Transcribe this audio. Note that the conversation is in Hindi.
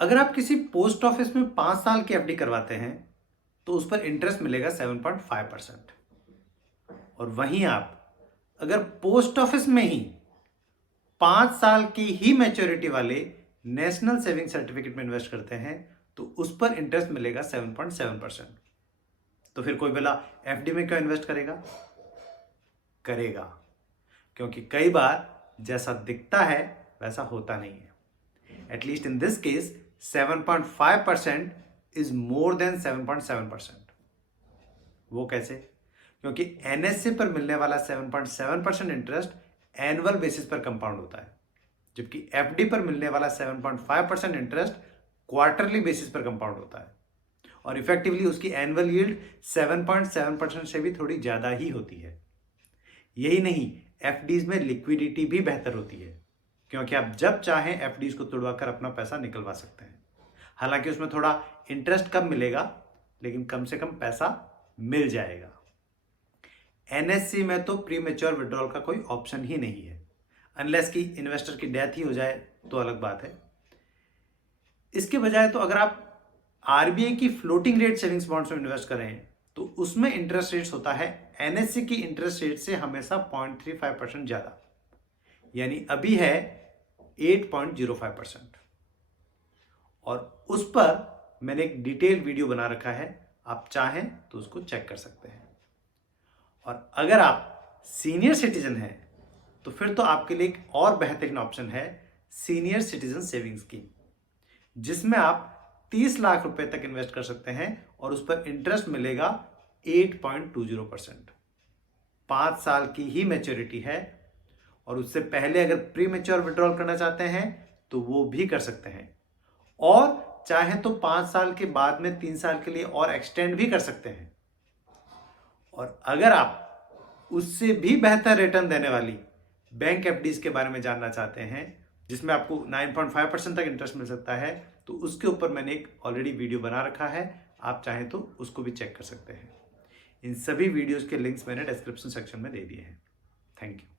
अगर आप किसी पोस्ट ऑफिस में 5 साल की एफडी करवाते हैं तो उस पर इंटरेस्ट मिलेगा 7.5%। और वहीं आप अगर पोस्ट ऑफिस में ही 5 साल की ही मैच्योरिटी वाले नेशनल सेविंग सर्टिफिकेट में इन्वेस्ट करते हैं तो उस पर इंटरेस्ट मिलेगा 7.7%। तो फिर कोई बोला एफडी में क्यों इन्वेस्ट करेगा? करेगा क्योंकि कई बार जैसा दिखता है वैसा होता नहीं है। At least in this case 7.5% is more than 7.7%। वो कैसे? क्योंकि एनएससी पर मिलने वाला 7.7% इंटरेस्ट एनुअल बेसिस पर कंपाउंड होता है, जबकि एफडी पर मिलने वाला 7.5% इंटरेस्ट क्वार्टरली बेसिस पर कंपाउंड होता है। और इफेक्टिवली उसकी एनुअल यील्ड 7.7% से भी थोड़ी ज्यादा ही होती है। यही नहीं, एफडीज में लिक्विडिटी भी बेहतर होती है, क्योंकि आप जब चाहें एफडीज को तुड़वाकर अपना पैसा निकलवा सकते हैं। हालांकि उसमें थोड़ा इंटरेस्ट कम मिलेगा, लेकिन कम से कम पैसा मिल जाएगा। एनएससी में तो प्री मैच्योर विड्रॉल का कोई ऑप्शन ही नहीं है, अनलेस कि इन्वेस्टर की डेथ ही हो जाए तो अलग बात है। इसके बजाय तो अगर आप आरबीआई की फ्लोटिंग रेट सेविंग्स बॉन्ड्स में इन्वेस्ट करें तो उसमें इंटरेस्ट रेट्स होता है एनएससी की इंटरेस्ट रेट से हमेशा 0.35% ज्यादा, यानी अभी है 8.05%। और उस पर मैंने एक डिटेल वीडियो बना रखा है, आप चाहें तो उसको चेक कर सकते हैं। और अगर आप सीनियर सिटीजन हैं तो फिर तो आपके लिए एक और बेहतरीन ऑप्शन है सीनियर सिटीजन सेविंग स्कीम, जिसमें आप 30 लाख रुपए तक इन्वेस्ट कर सकते हैं और उस पर इंटरेस्ट मिलेगा 8.20%। 5 साल की ही मैच्योरिटी है और उससे पहले अगर प्री मैच्योर विड्रॉल करना चाहते हैं तो वो भी कर सकते हैं, और चाहे तो 5 साल के बाद में 3 साल के लिए और एक्सटेंड भी कर सकते हैं। और अगर आप उससे भी बेहतर रिटर्न देने वाली बैंक एफडीज के बारे में जानना चाहते हैं, जिसमें आपको 9.5% तक इंटरेस्ट मिल सकता है, तो उसके ऊपर मैंने एक ऑलरेडी वीडियो बना रखा है, आप चाहें तो उसको भी चेक कर सकते हैं। इन सभी वीडियोस के लिंक्स मैंने डिस्क्रिप्शन सेक्शन में दे दिए हैं। Thank you.